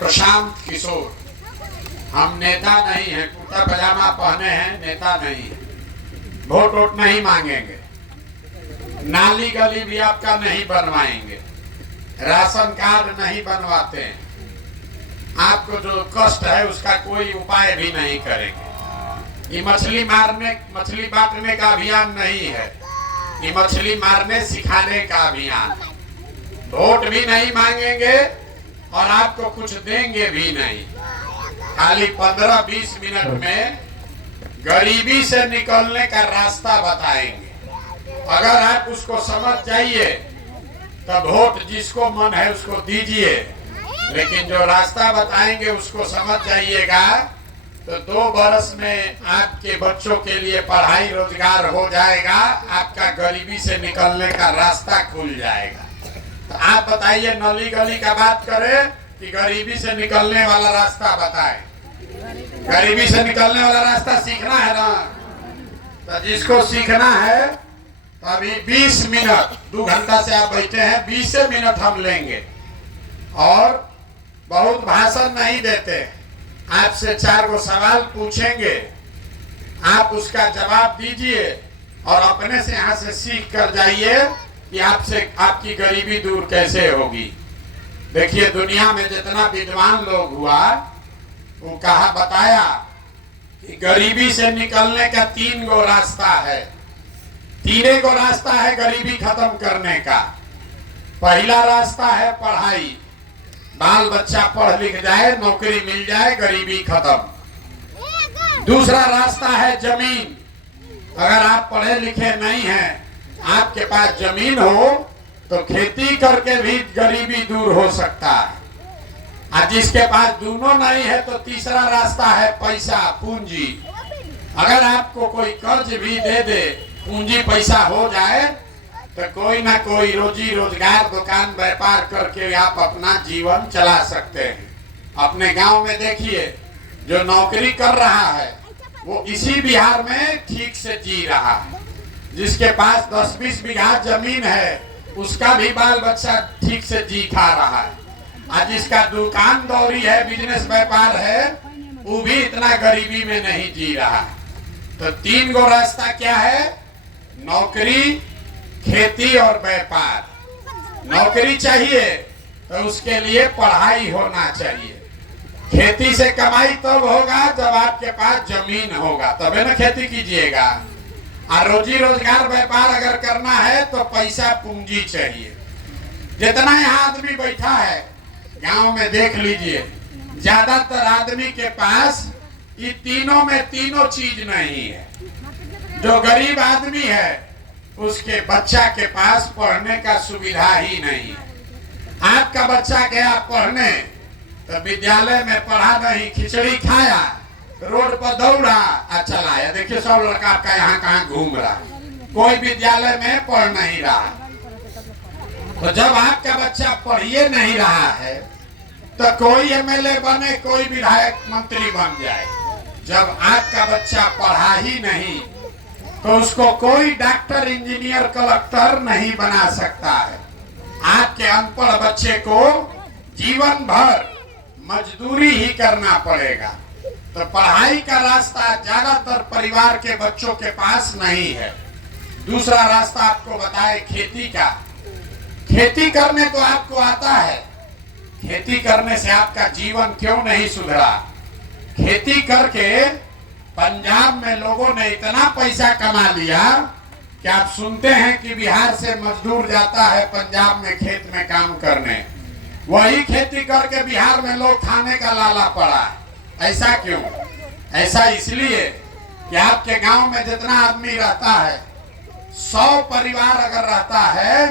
प्रशांत किशोर, हम नेता नहीं हैं, कुर्ता पजामा पहने हैं, नेता नहीं है। वोट वोट नहीं मांगेंगे, नाली गली भी आपका नहीं बनवाएंगे, राशन कार्ड नहीं बनवाते हैं, आपको जो कष्ट है उसका कोई उपाय भी नहीं करेंगे। ये मछली बांटने का अभियान नहीं है, ये मछली मारने सिखाने का अभियान। वोट भी नहीं मांगेंगे और आपको कुछ देंगे भी नहीं। खाली 15-20 मिनट में गरीबी से निकलने का रास्ता बताएंगे। अगर आप उसको समझ जाइए तो वोट जिसको मन है उसको दीजिए, लेकिन जो रास्ता बताएंगे उसको समझ जाइएगा तो 2 बरस में आपके बच्चों के लिए पढ़ाई रोजगार हो जाएगा, आपका गरीबी से निकलने का रास्ता खुल जाएगा। तो आप बताइए, नली गली का बात करें कि गरीबी से निकलने वाला रास्ता बताएं। गरीबी से निकलने वाला रास्ता सीखना है ना, तो जिसको सीखना है तो अभी 20 मिनट, 2 घंटा से आप बैठे हैं, 20 मिनट हम लेंगे और बहुत भाषण नहीं देते। आपसे 4 गो सवाल पूछेंगे, आप उसका जवाब दीजिए और अपने से यहाँ से सीख कर जाइए कि आपकी गरीबी दूर कैसे होगी। देखिए, दुनिया में जितना विद्वान लोग हुआ वो कहा बताया कि गरीबी से निकलने का 3 गो रास्ता है। 3 गो रास्ता है गरीबी खत्म करने का। पहला रास्ता है पढ़ाई, बाल बच्चा पढ़ लिख जाए, नौकरी मिल जाए, गरीबी खत्म। दूसरा रास्ता है जमीन। अगर आप पढ़े लिखे नहीं हैं, आपके पास जमीन हो तो खेती करके भी गरीबी दूर हो सकता है। और जिसके पास दोनों नहीं है तो तीसरा रास्ता है पैसा, पूंजी। अगर आपको कोई कर्ज भी दे दे, पूंजी पैसा हो जाए तो कोई ना कोई रोजी रोजगार, दुकान व्यापार करके आप अपना जीवन चला सकते हैं। अपने गांव में देखिए, जो नौकरी कर रहा है वो इसी बिहार में ठीक से जी रहा है। जिसके पास 10-20 बीघा जमीन है उसका भी बाल बच्चा ठीक से जी खा रहा है। आज जिसका दुकान दौरी है, बिजनेस व्यापार है, वो भी इतना गरीबी में नहीं जी रहा है। तो 3 गो रास्ता क्या है? नौकरी, खेती और व्यापार। नौकरी चाहिए तो उसके लिए पढ़ाई होना चाहिए। खेती से कमाई तब होगा जब आपके पास जमीन होगा, तबे ना खेती कीजिएगा। और रोजी रोजगार व्यापार अगर करना है तो पैसा, पूंजी चाहिए। जितना यहाँ आदमी बैठा है गांव में देख लीजिए, ज्यादातर आदमी के पास ये तीनों में तीनों चीज नहीं है। जो गरीब आदमी है उसके बच्चा के पास पढ़ने का सुविधा ही नहीं है। आपका बच्चा गया पढ़ने तो विद्यालय में पढ़ा नहीं, खिचड़ी खाया, रोड पर दौड़ा और चला आया। देखिए, सब लड़का आपका यहाँ कहाँ घूम रहा, कोई विद्यालय में पढ़ नहीं रहा। तो जब आपका बच्चा पढ़िए नहीं रहा है तो कोई एमएलए बने, कोई विधायक मंत्री बन जाए। जब आपका बच्चा पढ़ा ही नहीं तो उसको कोई डॉक्टर, इंजीनियर, कलेक्टर नहीं बना सकता है। आपके अनपढ़ बच्चे को जीवन भर मजदूरी ही करना पड़ेगा। तो पढ़ाई का रास्ता ज्यादातर परिवार के बच्चों के पास नहीं है। दूसरा रास्ता आपको बताए खेती का। खेती करने तो आपको आता है, खेती करने से आपका जीवन क्यों नहीं सुधरा? खेती करके पंजाब में लोगों ने इतना पैसा कमा लिया कि आप सुनते हैं कि बिहार से मजदूर जाता है पंजाब में खेत में काम करने। वही खेती करके बिहार में लोग खाने का लाला पड़ा है। ऐसा क्यों? ऐसा इसलिए कि आपके गांव में जितना आदमी रहता है, 100 परिवार अगर रहता है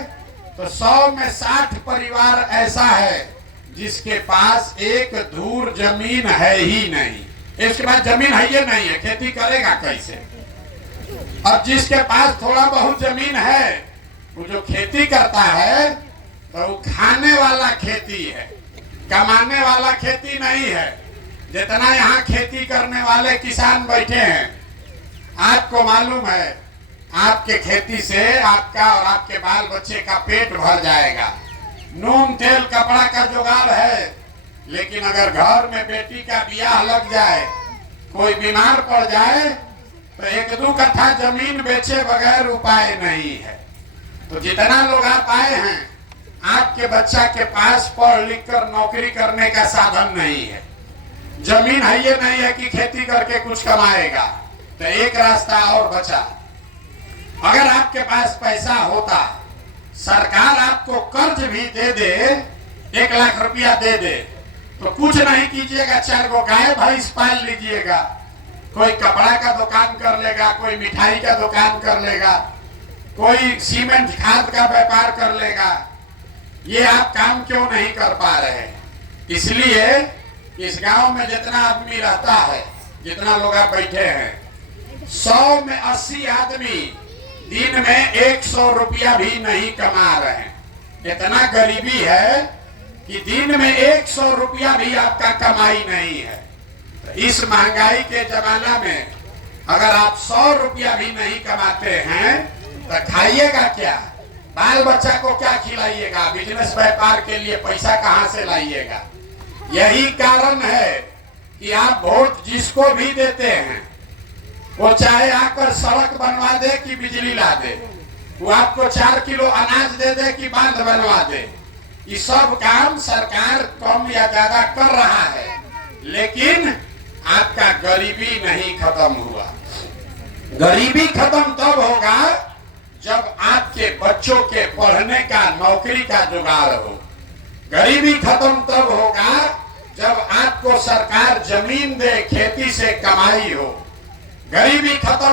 तो 100 में 60 परिवार ऐसा है जिसके पास एक धूर जमीन है ही नहीं। इसके पास जमीन है ही नहीं है, खेती करेगा कैसे? और जिसके पास थोड़ा बहुत जमीन है, वो जो खेती करता है तो वो खाने वाला खेती है, कमाने वाला खेती नहीं है। जितना यहाँ खेती करने वाले किसान बैठे हैं, आपको मालूम है आपके खेती से आपका और आपके बाल बच्चे का पेट भर जाएगा। नून तेल कपड़ा का जुगाड़ है, लेकिन अगर घर में बेटी का ब्याह लग जाए, कोई बीमार पड़ जाए, तो 1-2 कट्ठा जमीन बेचे बगैर उपाय नहीं है। तो जितना लोग आप आए हैं, आपके बच्चा के पास पढ़ लिख कर नौकरी करने का साधन नहीं है, जमीन है ये नहीं है कि खेती करके कुछ कमाएगा, तो एक रास्ता और बचा। अगर आपके पास पैसा होता, सरकार आपको कर्ज भी दे दे, 1 लाख रुपया दे दे, तो कुछ नहीं कीजिएगा, 4 गो गाय भैंस पाल लीजिएगा, कोई कपड़ा का दुकान कर लेगा, कोई मिठाई का दुकान कर लेगा, कोई सीमेंट खाद का व्यापार कर लेगा। ये आप काम क्यों नहीं कर पा रहे? इसलिए इस गांव में जितना आदमी रहता है, जितना लोग आप बैठे हैं, 100 में 80 आदमी दिन में 100 रुपया भी नहीं कमा रहे हैं। इतना गरीबी है कि दिन में 100 रुपया भी आपका कमाई नहीं है। तो इस महंगाई के जमाना में अगर आप 100 रुपया भी नहीं कमाते हैं, तो खाइएगा क्या? बाल बच्चा को क्या खिलाइएगा? बिजनेस व्यापार के लिए पैसा कहां से लाइएगा? यही कारण है कि आप वोट जिसको भी देते हैं, वो चाहे आकर सड़क बनवा दे कि बिजली ला दे, वो आपको 4 किलो अनाज दे दे कि बांध बनवा दे, ये सब काम सरकार कम या ज्यादा कर रहा है, लेकिन आपका गरीबी नहीं खत्म हुआ। गरीबी खत्म तब होगा जब आपके बच्चों के पढ़ने का, नौकरी का जुगाड़ हो। गरीबी खत्म तब होगा जब आपको सरकार जमीन दे, खेती से कमाई हो। गरीबी खत्म